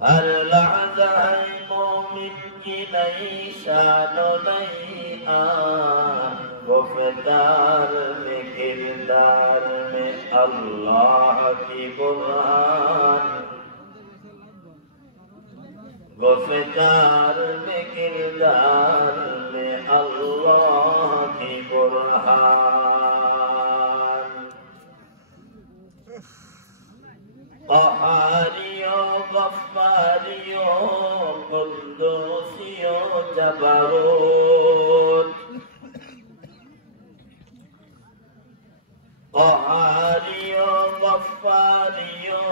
हर लहज़ा है मोमिन की नई शान नई आन, गुफ्तार में किरदार में अल्लाह की बुरहान, गुफ्तार में किरदार में अल्लाह की बुरहान। क़हारियो गफ़्फ़ारियो कुद्दूसियो जबरूत, क़हारियो गफ़्फ़ारियो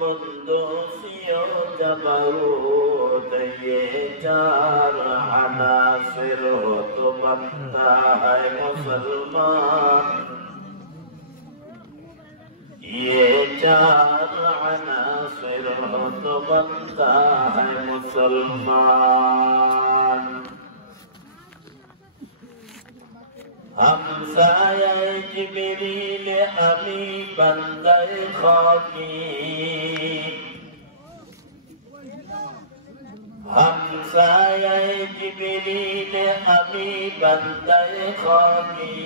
कुद्दूसियो जबरूत, ये चार अनासिर हो तो बनता है मुसलमान, ये चार अनासिर हो तो बनता है मुसलमान। हमसाये जिब्रील अमी बंदे खाकी, हमसाये जिब्रील अमी बंदे खाकी,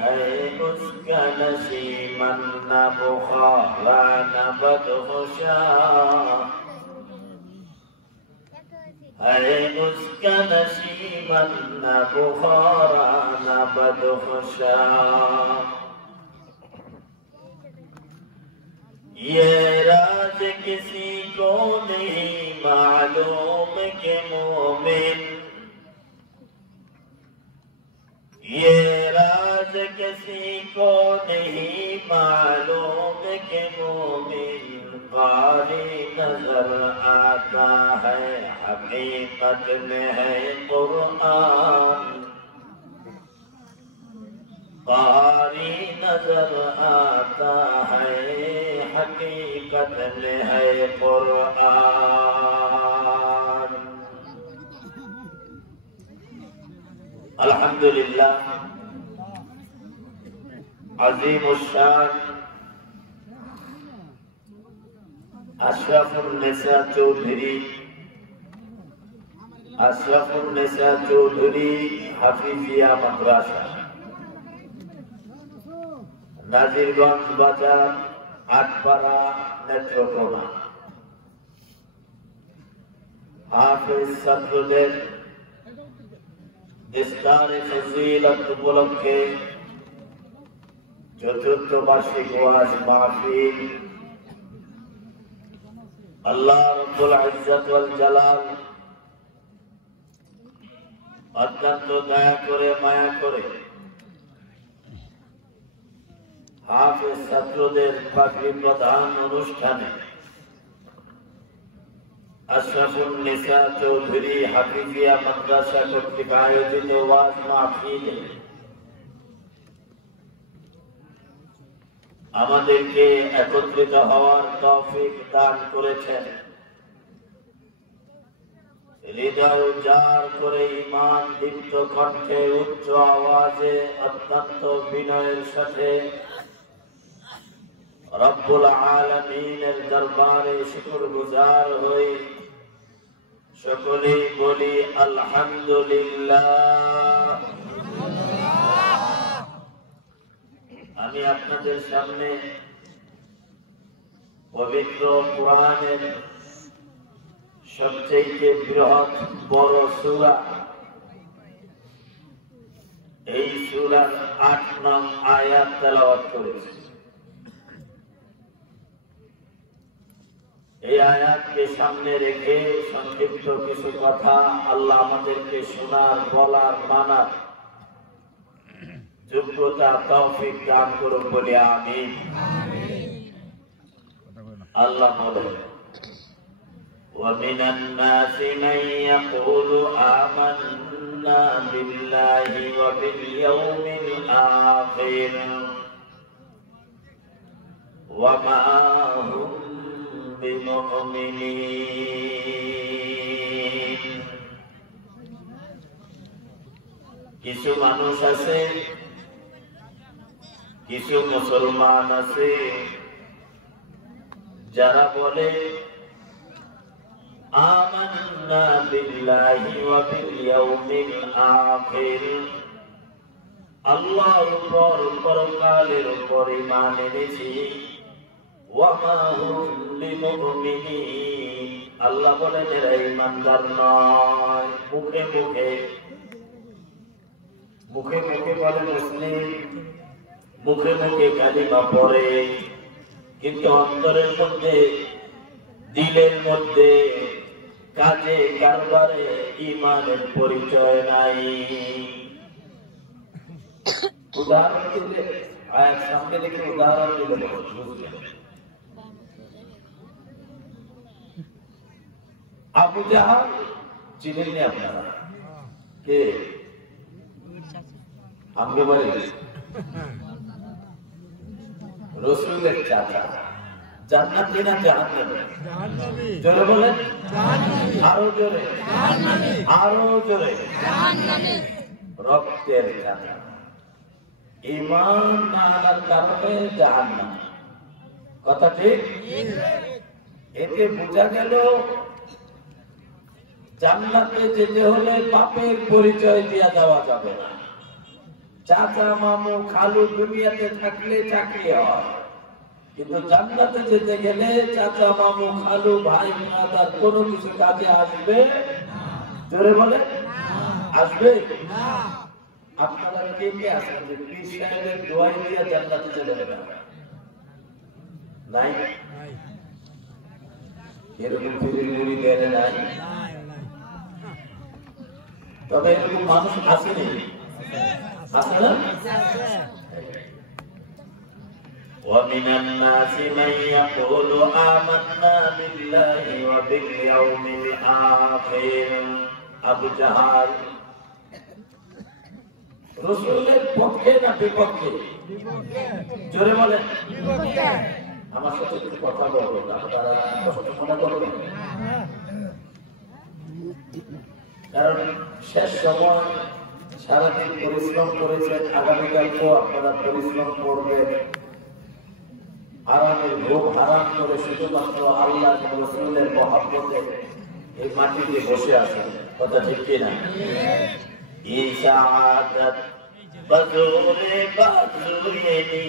है उसका नसीमन न बुखारा न बदहोशा, है उसका नसीमन न बुखारा न बदहोशा। ये राज किसी को नहीं मालूम के मोमिन, ये राज किसी को नहीं मालूम के मोमिन, कारी नजर आता है हकीकत में है कुरान, कारी नजर आता है हकीकत में है कुरान। अल्हम्दुलिल्लाह, अज़ीमुश्शान अशरफुन्निसा चौधरी हाफिजिया मदरसा, नाजिरगंज बाजार, आटपाड़ा, नेत्रोकोना। हाफिज ছাত্রদের ইফতার ফজিলত উপলক্ষে চতুর্থ বার্ষিক ওয়াজ মাহফিল আল্লাহ রাব্বুল ইজ্জত ওয়াল জালাল অত্যন্ত দয়া করে মায়া করে হাফেজ ছাত্রদের পাগড়ি প্রদান অনুষ্ঠানে আশরাফুন্নিসা চৌধুরী হাফিজিয়া মাদ্রাসা কর্তৃক আয়োজিত ওয়াজ মাহফিলে আমাদেরকে একত্রিত হওয়ার তৌফিক দান করেছেন। হৃদয় উজাড় করে ঈমান দীপ্ত কণ্ঠে উচ্চ আওয়াজে অত্যন্ত বিনয়ের সাথে রব্বুল আলামিনের দরবারে শুকরগুজার হয়ে সকলেই বলি আলহামদুলিল্লাহ। আমি আপনাদের সামনে পবিত্র কুরআনের সবচেয়ে বৃহৎ বড় সূরা, এই সূরার ৮ নং আয়াত তেলাওয়াত করেছি। এই আয়াতকে সামনে রেখে সংক্ষিপ্ত কিছু কথা আল্লাহ আমাদেরকে শোনার, বলার, মানার যোগ্যতা তৌফিক দান করুন বলে আমিন। আল্লাহ বলেন, وَمِنَ النَّاسِ مَن يَقُولُ آمَنَّا بِاللَّهِ وَبِالْيَوْمِ الْآخِرِ وَمَا هُمْ بِمُؤْمِنِينَ। কিছু মানুষ আছে, কিছু মুসলমান আছে যারা বলে আমান্না বিল্লাহি ওয়া বিল ইয়াউমিল আখির আল্লাহর উপর পরকালের উপর ঈমান এনেছি ওয়া মা হুম বিমুমিনিন আল্লাহ বলেন এরা ঈমানদার নয় মুখে মুখে বলে মুসলিম মুখে মুখে কালিমা পড়ে কিন্তু অন্তরের মধ্যে দিলের মধ্যে কাজে কারবারে ঈমানের পরিচয় নাই উদাহরণ দিলে আয়াত সামনে লিখে উদাহরণ দিলে বুঝলেন আবু জাহাল চিনেননি আপনারা কে আমাকে বলে রাসূলের চাচা জান্নাতি না জাহান্নামী জোরে বলেন জাহান্নামী আরো জোরে জাহান্নামী আরো জোরে জাহান্নামী রক্তের চাচা ঈমান না আনার কারণে জাহান্নাম কথা ঠিক এতে বোঝা গেল জান্নাতে যেতে হলে বাপের পরিচয় দেয়া দেওয়া যাবে না চাচা মামু খালু দুনিয়াতে থাকলে চাকরি হয় কিন্তু জান্নাতে যেতে গেলে চাচা মামু খালু ভাই ব্রাদার কোনো কিছু কাজে আসবে জোরে বলে আসবে না আপনারা কে কে আছেন যে পীর সাহেবের দোয়া দিয়ে জান্নাতে চলে যাবেন নাই এরকম পীরের মুড়ি দেয় নাই তবে এরকম মানুষ আসেনি আছে না ومن الناس من يقول آمنا بالله وباليوم الآخر আবু জাহাল রাসূলের পক্ষে না বিপক্ষে জোরে বলেন বিপক্ষে আমার সাথে একটু কথা বলুন আপনারা কষ্ট মনে করবেন কারণ শেষ সময় সারাদিন পরিশ্রম করেছেন আগামীকালকেও আপনারা পরিশ্রম করবেন আরামের ঘুম হারাম করে শুধুমাত্র আল্লাহ রাসূলের মহব্বতে এই মাটিতে বসে আছেন কথা ঠিক কিনা ইসাআত বজুরে বাজুরিনি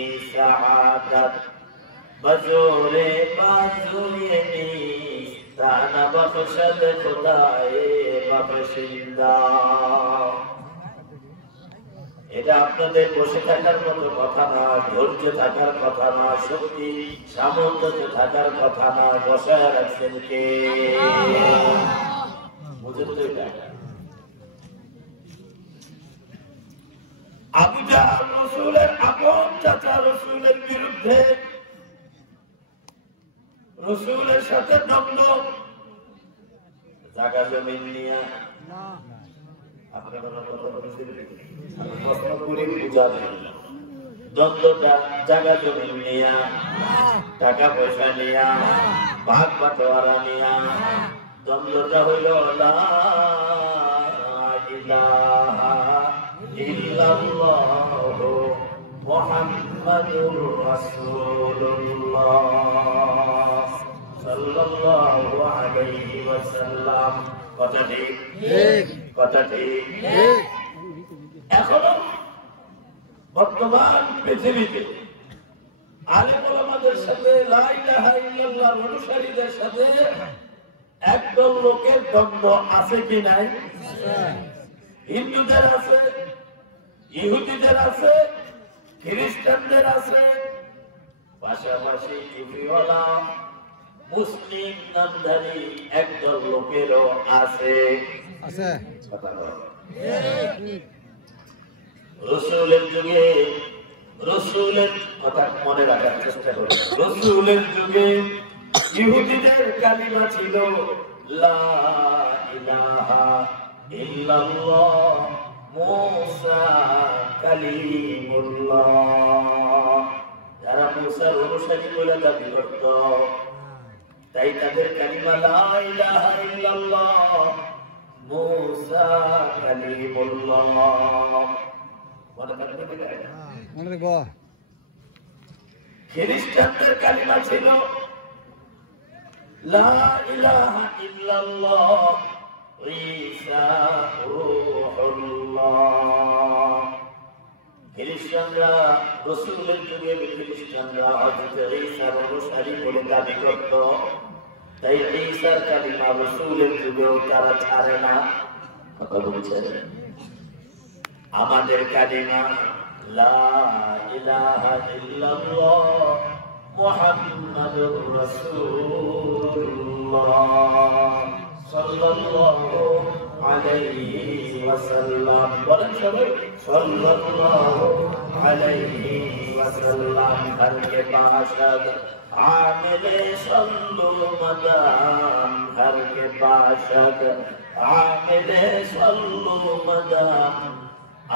ইসাআত বজুরে বাজুরিনি তানা বখশদ খোদায়ে বখশিন্দা এটা আপনাদের বসে থাকার মতো কথা না ধৈর্য থাকার কথা না শক্তি সামর্থ্য থাকার কথা না বসায় রাখছেন কে বুঝেন তো এটা আবু জাহল রাসূলের আপন চাচা রাসূলের বিরুদ্ধে রাসূলের সাথে দ্বন্দ্ব জায়গা জমিন নিয়ে না আপনারা কথা বুঝতে পেরেছেন প্রশ্ন করে বুঝাবেন দ্বন্দ্বটা জায়গা জমি নিয়া টাকা পয়সা নিয়া ভাগ বাটোয়ারা নিয়া দ্বন্দ্বটা হইল লা ইলাহা ইল্লাল্লাহু মুহাম্মাদুর রাসূলুল্লাহ সাল্লাল্লাহু আলাইহি ওয়াসাল্লাম কথা ঠিক কথা ঠিক এখনো বর্তমান পৃথিবীতে আলেম ওলামাদের সাথে লা ইলাহা ইল্লাল্লাহর অনুসারীদের সাথে একদল লোকের দ্বন্দ্ব আছে কি নাই হিন্দুদের আছে ইহুদিদের আছে খ্রিস্টানদের আছে পাশাপাশি ইহুদিওয়ালা মুসলিম নামধারী একদল লোকেরও আছে রাসূলের যুগে রাসূলের কথা মনে রাখার চেষ্টা করুন রাসূলের যুগে ইহুদিদের কালিমা ছিল লা ইলাহা ইল্লাল্লাহ মুসা কালিমুল্লাহ যারা মুসার অনুসারী বলে দাবি করত তাই তাদের কালিমা লা ইলাহা ইল্লাল্লাহ মুসা কালিমুল্লাহ মনে রাখবো খ্রিস্টানদের কালিমা ছিল লা ইলাহা ইল্লাল্লাহ ঈসা রূহুল্লাহ। খ্রিস্টানরা রাসূলের যুগে খ্রিস্টানরা হযরত ঈসার অনুসারী বলে দাবি করত, তাই ঈসার কালিমা রাসূলের যুগেও তারা ছাড়ে না। কথা বলছেন, আমাদের কালিমা লা ইলাহা ইল্লাল্লাহ মুহাম্মাদুর রাসূলুল্লাহ সাল্লাল্লাহু আলাইহি ওয়াসাল্লাম। বলেন সবাই সাল্লাল্লাহু আলাইহি ওয়াসাল্লাম। হর কে বাশদ আমিলে সল্লু মদাম, হর কে বাশদ আমিলে সল্লু মদাম,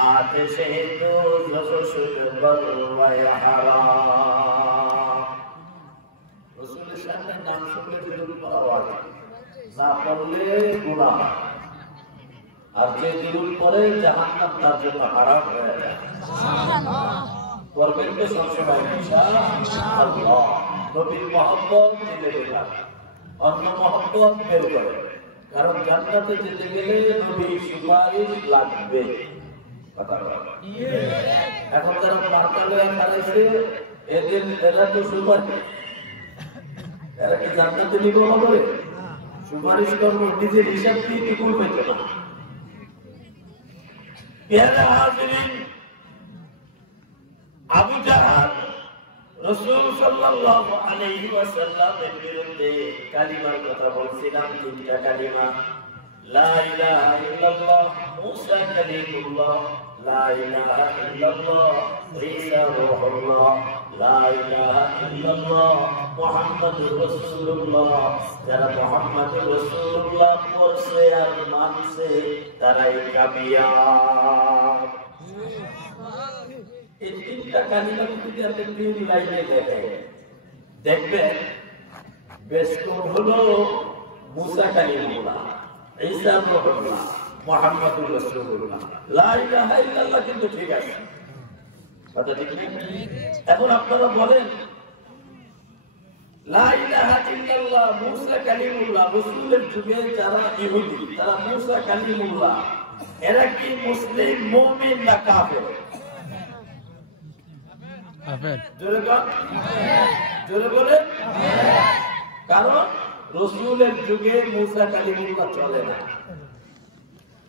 আতিশে দোযখ শুকর ওয়া হারাম। রাসূলের সামনে নাম শুনলে দিল পাওয়া না, পড়লে গুনাহ, আর যে দিল পড়ে জাহান্নাম তার জন্য হারাম হয়ে যায়। করবেন তো সবসময় ইনশাআল্লাহ। নবীর মহব্বত দিলে বেকার, অন্য মহব্বত বের করে, কারণ জান্নাতে যেতে গেলে নবীর সুপারিশ লাগবে। এখন যারা মার্কালে খালাইছে এরা তো সুপারিশ, এরা কি জান্নাতে নিব হবে? সুপারিশ করবো নিজের হিসাব দিয়ে কি করবে না। প্যারা হাজিরিন, আবু জাহল রাসূল সাল্লাল্লাহু আলাইহি ওয়াসাল্লামের বিরুদ্ধে কালিমার কথা বলছিলাম, তিনটা কালিমা, লা ইলাহা ইল্লাল্লাহ মুসা কালিমুল্লাহ, লা ইলাহা ইল্লাল্লাহ ঈসা রূহুল্লাহ, লা ইলাহা ইল্লাল্লাহ মুহাম্মাদুর রাসূলুল্লাহ। যারা মুহাম্মাদুর রাসূলুল্লাহ পড়ছে আর মানছে তারাই কামিয়াব। এই তিনটা কালিমা যদি আপনি তিন লাইনে দেখবেন, বেশ কম হলো মুসা কালিমুল্লাহ, ঈসা রূহুল্লাহ, মুহাম্মাদুর রাসূলুল্লাহ, লা ইলাহা ইল্লাল্লাহ কিন্তু ঠিক আছে, কথা ঠিক নেই। এখন আপনারা বলেন লা ইলাহা ইল্লাল্লাহ মুসা কালিমুল্লাহ, রাসূলের যুগে যারা ইহুদি তারা মুসা কালিমুল্লাহ, এরা কি মুসলিম মুমিন না কাফের? কাফের। জোরে বলেন। কারণ রাসূলের যুগে মুসা কালিমুল্লাহ চলে না,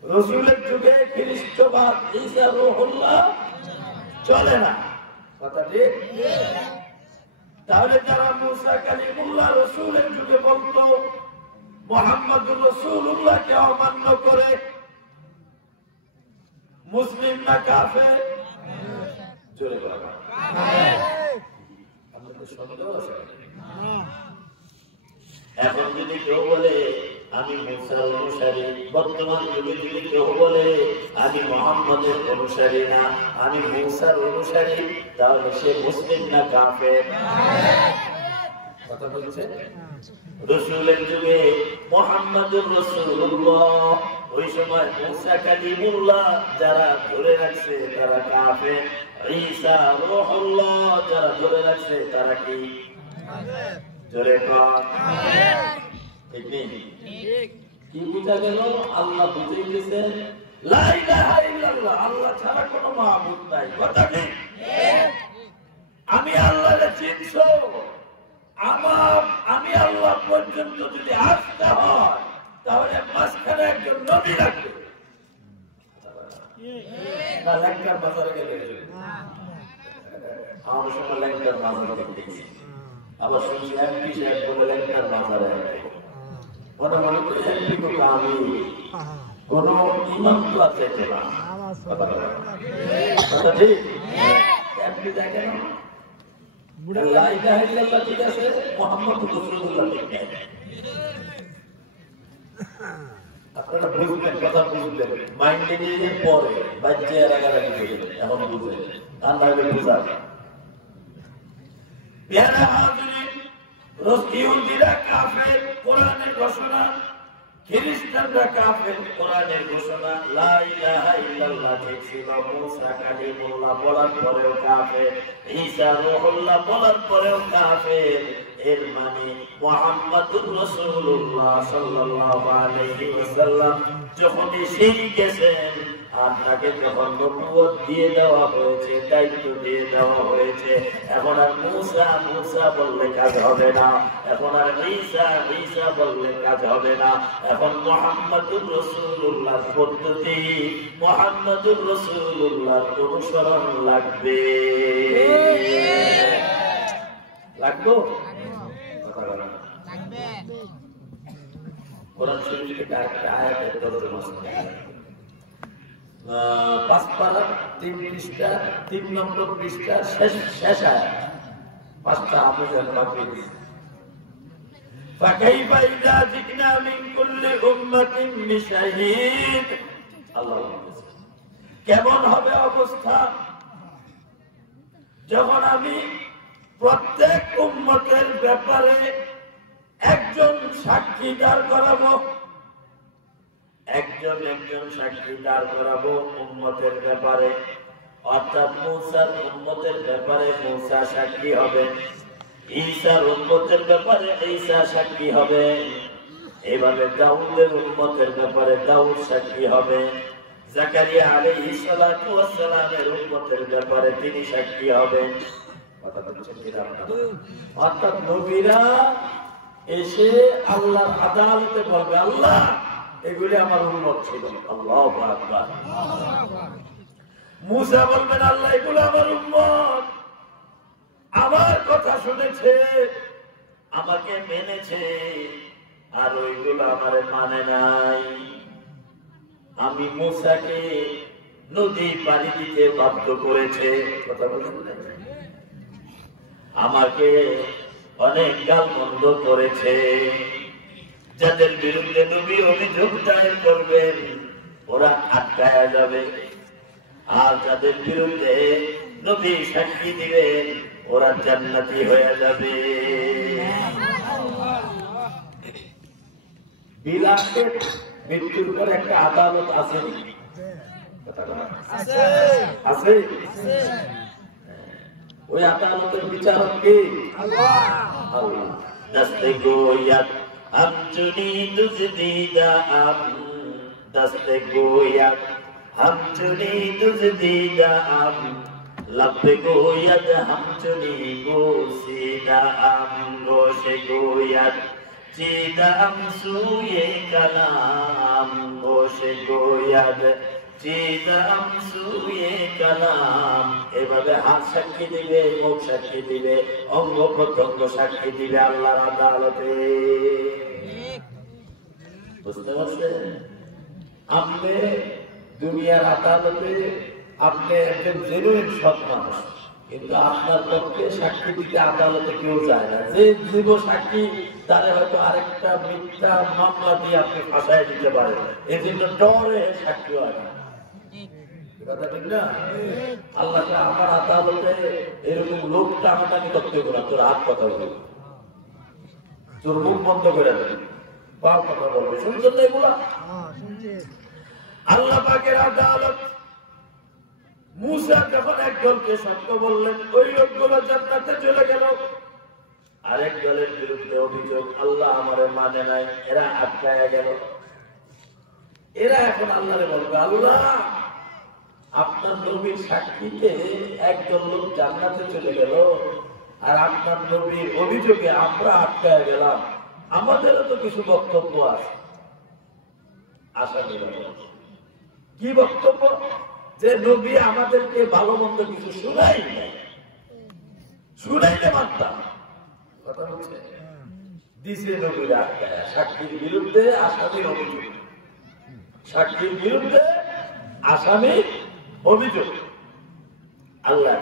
রাসূলের যুগে খ্রিস্টবাদ ঈসা রূহুল্লাহ চলে না, কথা ঠিক। তাহলে যারা মুসা কালিমুল্লাহ রাসূলের যুগে বলতো মুহাম্মাদুর রাসূলুল্লাহকে অমান্য করে, মুসলিম না কাফের? জোরে বলেন। এখন যদি কেউ বলে আমি মুসার অনুসারী, বর্তমান যুগে যদি কেউ বলে আমি মুহাম্মাদের অনুসারী না, আমি মুসার অনুসারী, তাহলে সে মুসলিম না কাফের? কথা বলছে। রাসূলের যুগে মুহাম্মাদুর রাসূলুল্লাহ, ওই সময় মুসা কালিমুল্লাহ যারা ধরে রাখছে তারা কাফের, ঈসা রূহুল্লাহ যারা ধরে রাখছে তারা কি? জোরে বল। ঠিক নেই? কি বুঝা গেল? আল্লাহ বুঝিয়ে দিয়েছেন লা ইলাহা ইল্লাল্লাহ, আল্লাহ ছাড়া কোনো মাবুদ নাই, কথা ঠিক। আমি আল্লাহকে চিনছো, আমি আল্লাহ পর্যন্ত যদি আসতে হয় তাহলে মাঝখানে একজন নবী রাখবে না। লেঙ্কার বাজারে গেলে আমার সময় লেঙ্কার বাজারে দেখতেছি, আবার শুনছি এমপি সাহেব বলে লেঙ্কার বাজারে, মনে মনে করি এমপি তো আমি কোন ইমাম তো আছে না, কথা ঠিক। এমপি দেখেন লা ইলাহা ইল্লাল্লাহ ঠিক আছে, মুহাম্মাদুর রাসূলুল্লাহ ঠিক আছে। আপনারা বুঝবেন, কথা বুঝবেন, মাইন্ডে নিয়ে পরে বাচ্চা রাগারাগি করবেন, এখন বুঝবেন আল্লাহ বুঝান। প্যারা হাজিরিন, ইহুদিরা কাফের, কোরআনের ঘোষণা খ্রিস্টানরা কাফের, কোরআনের ঘোষণা লা ইলাহা ইল্লাল্লাহ ঠিক ছিল, মুসা কালিমুল্লাহ বলার পরেও কাফের, ঈসা রূহুল্লাহ বলার পরেও কাফের। এর মানে মুহাম্মদুর রাসূলুল্লাহ সাল্লাল্লাহু আলাইহি ওয়াসাল্লাম যখনই শিরক গেছেন আর তাকে যখন নবুয়ত দিয়ে দেওয়া হয়েছে, দায়িত্ব দিয়ে দেওয়া হয়েছে, এখন আর মুসা মুসা বললে কাজ হবে না, এখন আর ঈসা ঈসা বললে কাজ হবে না, এখন মুহাম্মদুর রাসূলুল্লাহ পদ্ধতি, মুহাম্মদুর রাসূলুল্লাহ অনুসরণ লাগবে। লাগবে কোরআন শরীফের একটা আয়াতের তর্জমা শুনুন। 5 পারা 3 পৃষ্ঠা 3 নম্বর পৃষ্ঠা শেষ আয়াত, 5টা আপনাদের বাকি দিন। فكيف إذا جئنا من كل أمة بشهيد, আল্লাহ কেমন হবে অবস্থা যখন আমি প্রত্যেক উম্মতের ব্যাপারে একজন সাক্ষী দাঁড় করাবো, একজন সাক্ষী দাঁড় করাবো উম্মতের ব্যাপারে। অর্থাৎ মুসার উম্মতের ব্যাপারে মুসা সাক্ষী হবে, ঈসার উম্মতের ব্যাপারে ঈসা সাক্ষী হবে, এইভাবে দাউদের উম্মতের ব্যাপারে দাউদ সাক্ষী হবে, জাকারিয়া আলাইহিস সালাতু ওয়াস সালামের উম্মতের ব্যাপারে তিনি সাক্ষী হবেন। কথা বলছেন কি আপনারা? অর্থাৎ নবীরা এসে আল্লাহর আদালতে বলবে, আল্লাহ এগুলি আমার উম্মত ছিল। আল্লাহু আকবার। মুসা বলবেন, আল্লাহ এগুলো আমার উম্মত, আমার কথা শুনেছে, আমাকে মেনেছে, আর ওইগুলো আমারে মানে নাই। আমি মুসাকে নদী পানি দিতে বাধ্য করেছে, কথা বলছেন, আমাকে অনেক গালমন্দ করেছে। যাদের বিরুদ্ধে নবী অভিযোগ দায়ের করবেন ওরা আটকায়া যাবে, আর যাদের বিরুদ্ধে নবী সাক্ষী দিবেন ওরা জান্নাতি হয়ে যাবে। বিলাসের মৃত্যুর পর একটা আদালত আছে, আছে, ওই আদালতের বিচারক কে? আল্লাহ। দস্তে গোয়াত हम चुनी दुज़दीदा हम, दस्ते गोयत हम चुनी दुज़दीदा हम, लब गोयत हम चुनी गोसीदा हम, गोश गोयत चीदा हम सूये कलाम, गोश गोयत चीदा हम सूये कलाम। এভাবে হাত সাক্ষী দিবে, মুখ সাক্ষী দিবে, অঙ্গ প্রত্যঙ্গ সাক্ষী দিবে আল্লাহর আদালতে। বুঝতে পারছেন? আপনি দুনিয়ার আদালতে আপনি একজন জেনুইন সৎ মানুষ, কিন্তু আপনার পক্ষে সাক্ষী দিতে আদালতে কেউ যায় না। যে জীব সাক্ষী তারা হয়তো আরেকটা মিথ্যা মামলা দিয়ে আপনি ফাঁসায় দিতে পারেন, এই জন্য ডরে সাক্ষী হয় না। আল্লাহ আমার আদালতে এরকম লোক টানাটানি করতে পারে, তোর হাত কথা বলবে, তোর মুখ বন্ধ করে দেবে, পাপ কথা বলবে। শুনছেন না এগুলা? আল্লাহ পাকের আদালত। মুসা যখন একদলকে সত্য বললেন, ওই লোকগুলো জান্নাতে চলে গেল। আরেক দলের বিরুদ্ধে অভিযোগ, আল্লাহ আমারে মানে নাই, এরা আটকায়া গেল। এরা এখন আল্লাহরে বলবে, আল্লাহ আপনার নবীর সাক্ষীতে একজন লোক জান্নাতে চলে গেল, আর আপনার নবীর অভিযোগে আমরা আটকায় গেলাম, আমাদেরও তো কিছু বক্তব্য আছে। আশা করি কি বক্তব্য? যে নবী আমাদেরকে ভালো মন্দ কিছু শুনাই নাই, শুনাইতে মানতাম। কথা বলছে দিছে নবীর আটকায়, সাক্ষীর বিরুদ্ধে আসামির অভিযোগ, সাক্ষীর বিরুদ্ধে আসামির অভিযোগ। আল্লাহ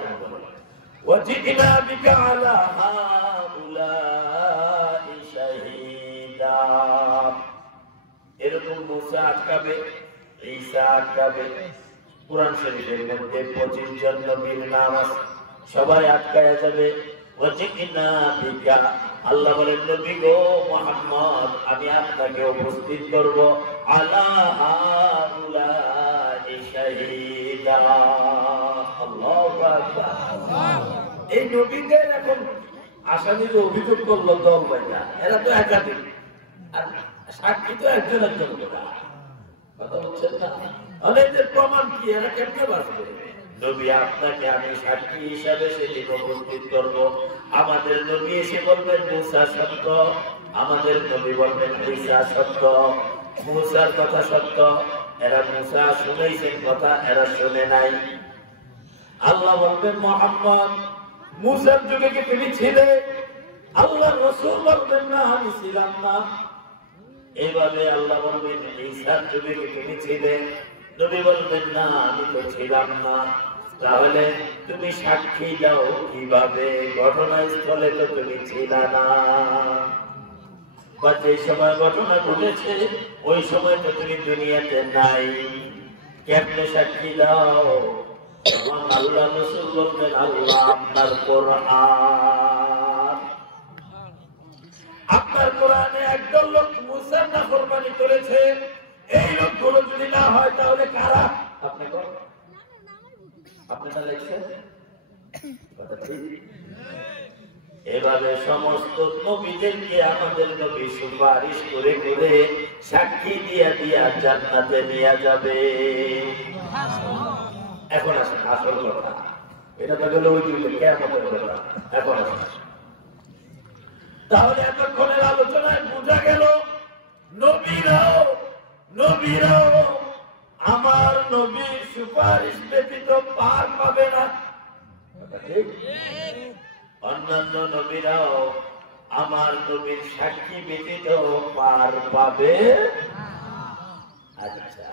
ওয়াজিনা বিকা আলা হাউলাই শাহীদা। এরকম মুসা আটকাবে, ঈসা আটকাবে। কোরআন শরীফের মধ্যে 25 জন নবীর নাম আছে, সবাই আটকায়া যাবে। ওয়াজিকনা বিকা, আল্লাহ বলেন নবী গো মুহাম্মদ আমি আপনাকে উপস্থিত করব আলা হাউলাই শাহীদা। আল্লাহু আকবার। এই নবীদের এখন আসামির অভিযোগ করলো দল ভাইয়া, এরা তো একাধিক, আর সাক্ষী তো একজন একজন করে। কথা বলছেন না? অনেকদের প্রমাণ কি, এরা কেমনে বাঁচবে? নবী আপনাকে আমি সাক্ষী হিসাবে সেদিন উপস্থিত করবো। আমাদের নবী এসে বলবেন মুসা সত্য, আমাদের নবী বলবেন ঈসা সত্য। মুসার কথা সত্য, এরা মুসা শুনেছেন কথা, এরা শুনে নাই। আল্লাহ বলবেন মুহাম্মদ মুসার যুগে কি তিনি ছিলেন? আল্লাহ রাসূল বলবেন না আমি ছিলাম না। এইভাবে আল্লাহ বলবেন ঈসার যুগে কি তিনি ছিলেন? নবী বলবেন না আমি তো ছিলাম না। তাহলে তুমি সাক্ষী দাও কিভাবে? ঘটনাস্থলে তো তুমি ছিলা না, বা যে সময় ঘটনা ঘটেছে ওই সময় তো তুমি দুনিয়াতে নাই, কেমনে সাক্ষী দাও? আল্লাহ রাসূল বলবেন আল্লাহ আপনার কোরআন, আপনার কোরআনে একদল লোক মুসার নাফরমানি করেছে, এই লোকগুলো যদি না হয় তাহলে কারা? আপনি কোন আপনারা লিখছেন কথা ঠিক। এভাবে সমস্ত নবীদেরকে আমাদের নবী সুপারিশ করে করে সাক্ষী দিয়া দিয়া জান্নাতে নিয়ে যাবে। এখন আসেন আসল কথা, এটা তো গেল ওই যুগে কিয়ামতের কথা। এখন আসেন, তাহলে এতক্ষণের আলোচনায় বোঝা গেল নবীরাও আমার নবীর সুপারিশ ব্যতীত পার পাবে না। অন্যান্য নবীরাও আমার নবীর সাক্ষী ব্যতীত পার পাবে। আচ্ছা,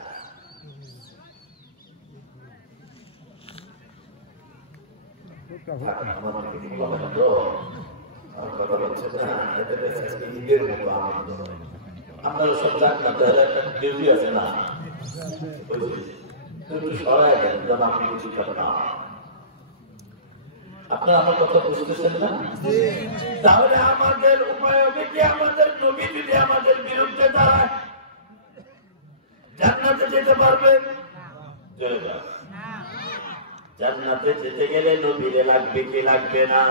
আপনারা সব জানেন একটা ডিউটি আছে না, আপনি কিছু না। আপনারা আমার কথা বুঝতেছেন না? তাহলে আমাদের উপায় হবে কি? আমাদের নবী যদি আমাদের বিরুদ্ধে দাঁড়ায় জান্নাতে যেতে পারবে? জান্নাতে যেতে গেলে নবীরে লাগবে কি লাগবে না?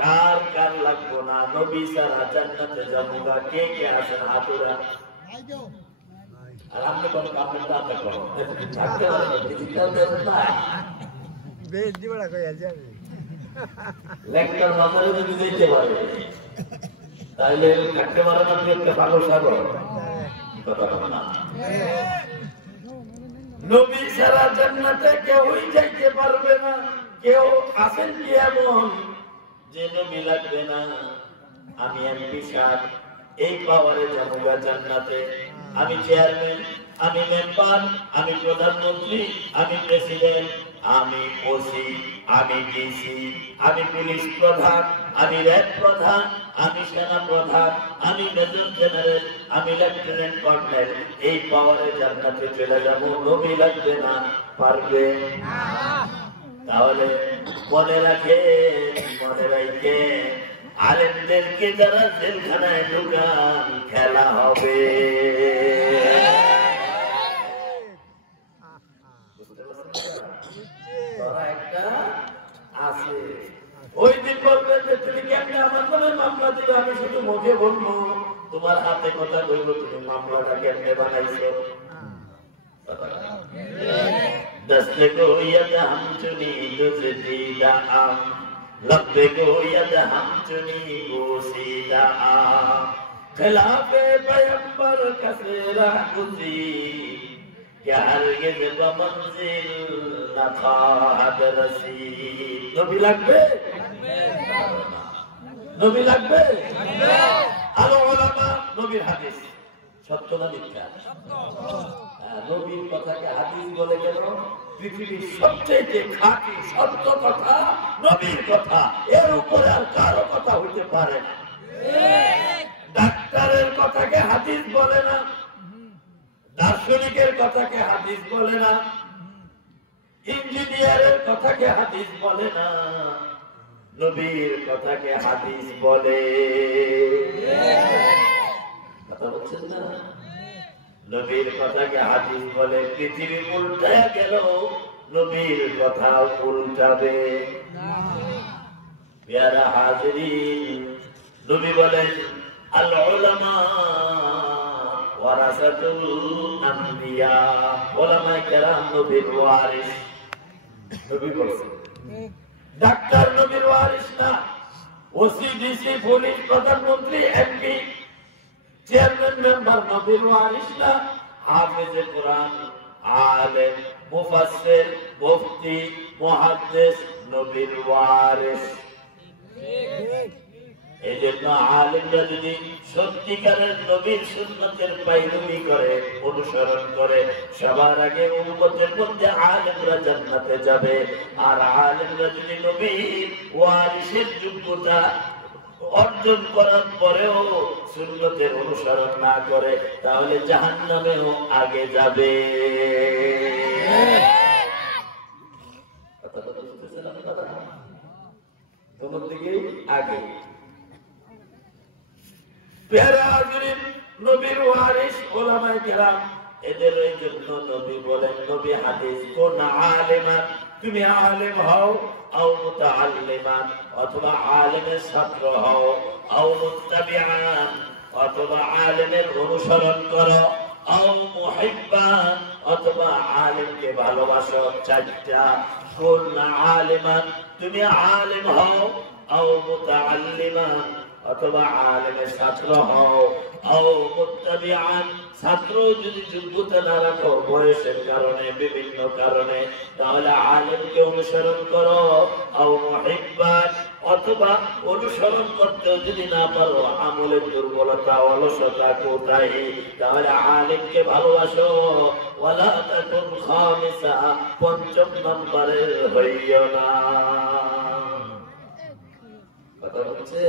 কার কার লাগবো না? নবী ছাড়া জান্নাতে যাবো না। কে কে আছেন হাতুরা? আর আপনি কোন কাপড় দাঁড়া করো থাকতে পারেন ডিজিটাল লেকচার মাথায় যদি দিতে পারে তাহলে থাকতে পারেন আপনি একটা পাগল সাগর। কথা বলো না, নবী ছাড়া জান্নাতে কেউই যাইতে পারবে না। কেউ আছেন কি এমন যে নবী লাগবে না? আমি এমপি সাহেব, এই পাওয়ারে যাবো জান্নাতে। আমি চেয়ারম্যান, আমি মেম্বার, আমি প্রধানমন্ত্রী, আমি প্রেসিডেন্ট, আমি ওসি, আমি ডিসি, আমি পুলিশ প্রধান, আমি র্যাব প্রধান, আমি সেনা প্রধান, আমি মেজর জেনারেল, আমি লেফটেন্যান্ট কর্নেল। এই পাওয়ারে জান্নাতে চলে যাবো, নবী লাগবে না। পারবে? তাহলে মনে রাখে, মনে রাখে আলেমদেরকে যারা জেলখানায় ঢুকান খেলা হবে। ওই দিন বলবেন যে তুমি কেমনে আমার মনে মামলা দিবে? আমি শুধু মুখে বলবো, তোমার হাতে কথা বলবো তুমি মামলাটা কেমনে বানাইছো। দস্তে গো ইয়াদ হাম চুনি দুজদিদা আম, লব্বে গো ইয়াদ হাম চুনি গোসিদা আম, খিলাফে পয়গম্বর কসরা গুজি, क्या हरगिज़ बमंजिल न ख्वाब रसीद। नबी লাগবে? নবী লাগবে? আল উলামা নবীর হাদিস সত্য না মিথ্যা? নবীর কথাকে হাদিস বলে কেন? পৃথিবীর সবচেয়ে খাঁটি সত্য কথা নবীর কথা, এর উপরে আর কারো কথা হইতে পারে না। ডাক্তারের কথাকে হাদিস বলে না, দার্শনিকের কথাকে হাদিস বলে না, ইঞ্জিনিয়ারের কথাকে হাদিস বলে না, নবীর কথাকে হাদিস বলে। কথা বলছেন না? নবীর কথাকে হাদিস বলে। পৃথিবী উল্টায় গেল, নবীর কথা উল্টাবে। প্যারা হাজিরিন, নবী বলেন আল উলামা ওয়ারাসাতুল আম্বিয়া, উলামায়ে কেরাম নবীর ওয়ারিস। নবী বলেন ডাক্তার নবীর ওয়ারিস না, ওসি ডিসি পুলিশ প্রধানমন্ত্রী এমপি চেয়ারম্যান মেম্বার নবীর ওয়ারিস না। হাফেজে কোরআন, আলেম, মুফাসসির, মুফতি, মুহাদ্দিস নবীর ওয়ারিস। এই জন্য আলেমরা যদি সত্যিকারের নবীর সুন্নতের পাইরুমি করে, অনুসরণ করে, সবার আগে উম্মতের মধ্যে আলেমরা জান্নাতে যাবে। আর আলেমরা যদি নবীর ওয়ারিসের যোগ্যতা অর্জন করার পরেও সুন্নতের অনুসরণ না করে, তাহলে জাহান্নামেও আগে যাবে। তোমার দিকে আগে। প্যারা হাজিরিন, নবীর ওয়ারিস উলামায়ে কেরাম, এদের এই জন্য নবী বলেন, নবী হাদিস কোন আলেমান, তুমি আলেম হও, আও মুতাআল্লিমান, অথবা আলেমের ছাত্র হও, আও মুত্তাবিআন, অথবা আলেমের অনুসরণ করো, আও মুহিব্বান, অথবা আলেমকে ভালোবাসো। চারটা। কোন আলেমান, তুমি আলেম হও, আও মুতাআল্লিমান, অথবা আলেমের ছাত্র হও, আও মুত্তাবিআন, ছাত্র যদি যোগ্যতা না রাখো বয়সের কারণে, বিভিন্ন কারণে, তাহলে আলেমকে অনুসরণ করো। আও মুহিব্বান, অথবা অনুসরণ করতেও যদি না পারো, আমলের দুর্বলতা, অলসতা, কোতাহি, তাহলে আলেমকে ভালোবাসো। ওয়ালা তাকুন খামিসা, পঞ্চম নম্বরের হইও না। কথা হচ্ছে,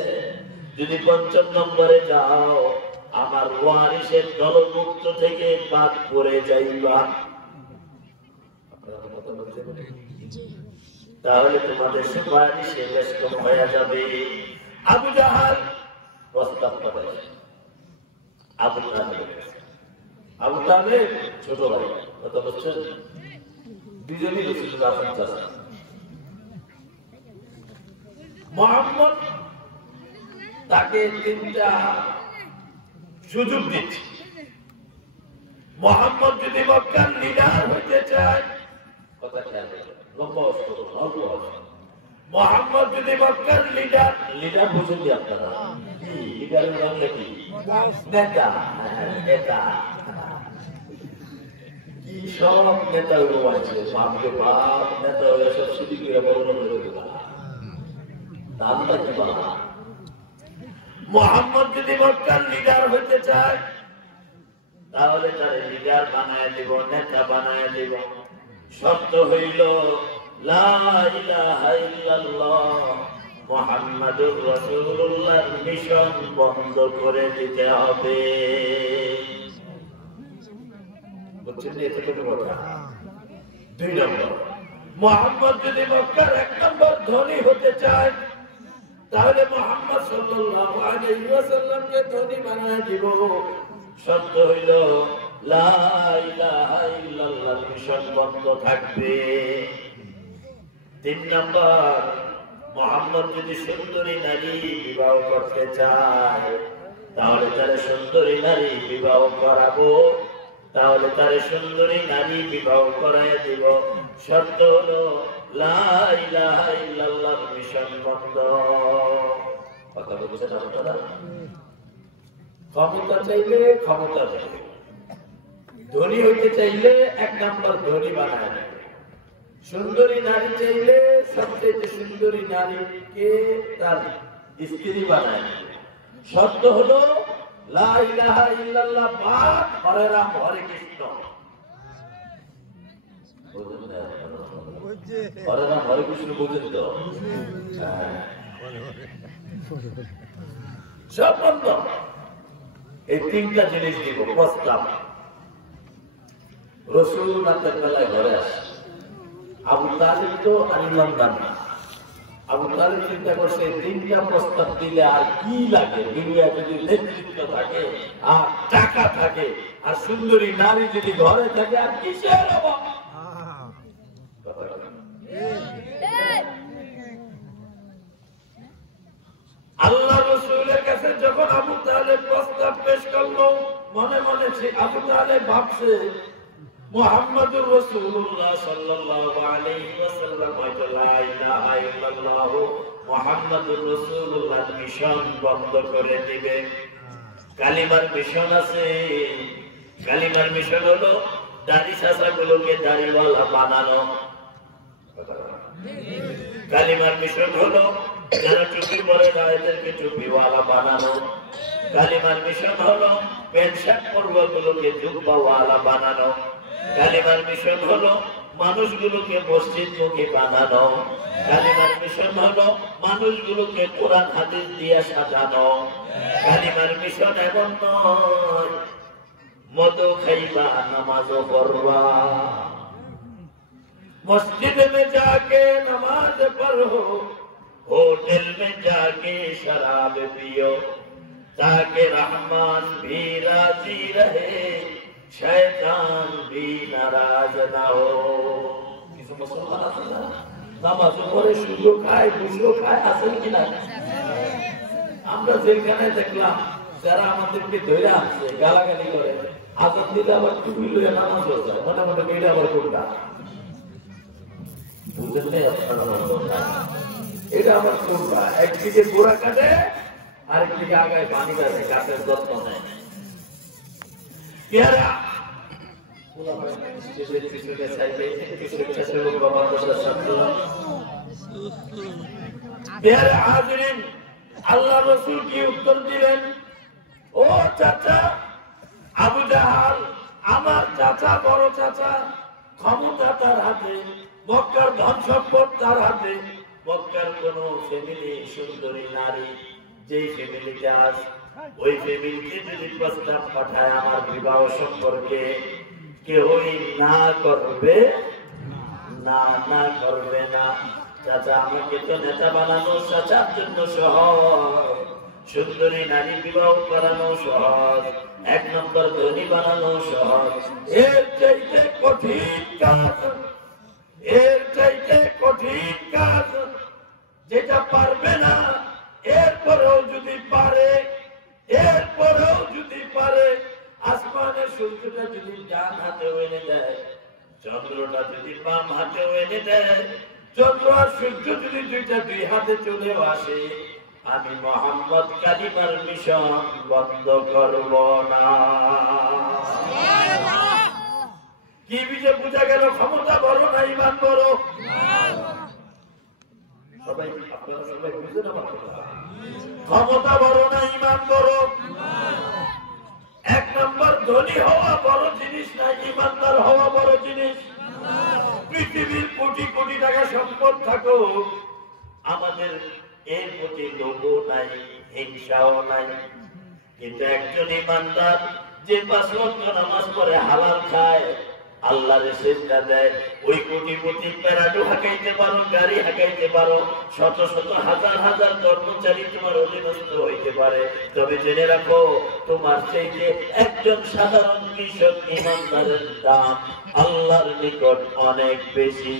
যদি পঞ্চম নম্বরে যাও, আমার ওয়ারিসের দলমুক্ত থেকে বাদ করে যাইবা, তাহলে তোমাদের সুপারিশে ব্যস্ত হয়ে যাবে। আবু জাহাল প্রস্তাব করে, আবু তালেব ছোট ভাই, কথা বলছেন, দুজনই রাসূলুল্লাহ সাল্লাল্লাহু আলাইহি ওয়াসাল্লাম। মুহাম্মদ তাকে তিনটা সুযোগ দিচ্ছে। মুহাম্মদ যদি মক্কার লিডার হইতে চায়, কথা খেয়াল রাখবেন, লম্বা অস্ত্র, অল্প অস্ত্র। মুহাম্মদ যদি মক্কার লিডার বুঝেন কি আপনারা? কি লিডারের বাংলা কি? নেতা। নেতা কি সব নেতা আছে, বাপকে বাপ নেতা হয়ে সব সিদ্ধি করে বড় করে দিলাম। দামটা কি বাবা? মুহাম্মদ যদি মক্কার লিডার হইতে চায়, তাহলে তার লিডার বানায় দিব, নেতা বানায় দিব। শর্ত হইল লা ইলাহা ইল্লাল্লাহ মুহাম্মাদুর রাসূলুল্লাহর মিশন বন্ধ করে দিতে হবে। বুঝছেন এত ছোট কথা? 2 নম্বর, মুহাম্মদ যদি মক্কার 1 নম্বর ধনী হতে চায়, তাহলে মুহাম্মদ সাল্লাল্লাহু আলাইহি ওয়াসাল্লামকে ধনী বানায় দিব। শর্ত হইল লা ইলাহা ইল্লাল্লাহ মিশন বন্ধ থাকবে। 3 নম্বর, মুহাম্মদ যদি সুন্দরী নারী বিবাহ করতে চায়, তাহলে তার সুন্দরী নারী বিবাহ করাবো, তাহলে তার সুন্দরী নারী বিবাহ করায় দিব। শর্ত হলো লা ইলাহা ইল্লাল্লাহ মিশন বন্ধ। কথা বলছেন আপনারা? ক্ষমতা চাইলে ক্ষমতা চাইলে, ধনী হইতে চাইলে 1 নম্বর ধনী বানায় নেবে। সুন্দরী নারী চাইলে সবচেয়ে সুন্দরী নারীকে তার স্ত্রী বানায় নেবে। শর্ত হলো লা ইলাহা ইল্লাল্লাহ বাদ হরে রাম হরে কৃষ্ণ। হরে রাম হরে কৃষ্ণ বুঝেন তো? সব বন্ধ। এই 3টা জিনিস দিব প্রস্তাব। রাসূল রাতের বেলায় ঘরে আসে। আবু তালিব তো ইমানদার না। আবু তালেব চিন্তা করছে তিনটা প্রস্তাব দিলে আর কি লাগে, দুনিয়া যদি নেতৃত্ব থাকে আর টাকা থাকে আর সুন্দরী নারী যদি ঘরে থাকে আর কিসের অভাব। আল্লাহ রাসূলের কাছে যখন আবু তালেব প্রস্তাব পেশ করলো, মনে মনে আবু তালেব ভাবছে মুহাম্মদুর রাসূলুল্লাহ সাল্লাল্লাহু আলাইহি ওয়াসাল্লাম হয়তো লা ইলাহা ইল্লাল্লাহ মুহাম্মদুর রাসূলুল্লাহ মিশন বন্ধ করে দিবে। কালিমার মিশন আছে, কালিমার মিশন হলো দাড়ি চাচাগুলোকে দাড়িওয়ালা বানানো। কালিমার মিশন হলো যারা টুপি পরে না এদেরকে টুপিওয়ালা বানানো। কালিমার মিশন হলো প্যান্ট শার্ট পরুয়াগুলোকে জুব্বাওয়ালা বানানো। কালিমার মিশন হলো মানুষগুলোকে মসজিদমুখী বানানো। কালিমার মিশন হলো মানুষগুলোকে কোরআন হাদিস দিয়ে সাজানো। কালিমার মিশন এমন নয় মদও খাইবা নামাজও পড়বা, मस्जिद में जाके नमाज पढ़ो, होटल में जाके शराब पियो, ताकि रहमान भी राजी रहे, शैतान भी नाराज ना हो। किसी मुसलमान আছে না নামাজ পড়ে শুধু খায় দুশো খায় আসেন কিনা? আমরা যেখানে দেখলাম যারা আমাদেরকে ধরে আসছে গালাগালি করে, আজাদ দিলে আবার টুপি লইয়া নামাজ পড়ে, মোটামুটি মেয়েরা আবার কোনটা এটা আমার কোনটা, একদিকে গোড়া কাটে আরেকদিকে আগায় পানি কাটে, গাছের যত্ন নেয়। আল্লাহ রাসূল কি উত্তর দিলেন? ও চাচা আবু জাহাল, আমার চাচা বড় চাচা, ক্ষমতা তার হাতে, মক্কার ধন সম্পদ তার হাতে। মক্কার কোন ফ্যামিলি সুন্দরী নারী যে ফ্যামিলিতে আস, ওই ফ্যামিলিতে যদি প্রস্তাব পাঠায় আমার বিবাহ সম্পর্কে, কেউই না করবে না, না করবে না। চাচা আমাকে তো নেতা বানানো চাচার জন্য সহজ, সুন্দরী নারী বিবাহ করানো সহজ, এক নম্বর ধনী বানানো সহজ। এর চাইতে কঠিন কাজ, এর চাইতে কঠিন কাজ যেটা পারবে না, এরপরেও যদি পারে, এরপরেও যদি পারে, আসমানের সূর্যটা যদি ডান হাতে এনে দেয়, চন্দ্রটা যদি বাম হাতে এনে দেয়, চন্দ্র আর সূর্য যদি দুইটা দুই হাতে চলেও আসে, আমি মুহাম্মদ কালিমার মিশন বন্ধ করব না। কি বুঝে বোঝা গেল? ক্ষমতা বড় না ঈমান বড়? সবাই আপনারা সবাই বুঝেন আমার কথা? ক্ষমতা বড় না ঈমান বড়? এক নম্বর ধনী হওয়া বড় জিনিস না, ঈমানদার হওয়া বড় জিনিস। পৃথিবীর কোটি কোটি টাকা সম্পদ থাকুক, আমাদের এর প্রতি লোভও নাই, হিংসাও নাই। কিন্তু একজন ঈমানদার যে 5 ওয়াক্ত নামাজ পড়ে, হালাল খায়, আল্লাহর সিজদা দেয়, ওই কোটিপতি প্যারাডো হাঁকাইতে পারো, গাড়ি হাঁকাইতে পারো, শত শত হাজার হাজার কর্মচারী তোমার অধীনস্থ হইতে পারে, তবে জেনে রাখো তোমার চাইতে একজন সাধারণ কৃষক ঈমানদারের দাম আল্লাহর নিকট অনেক বেশি।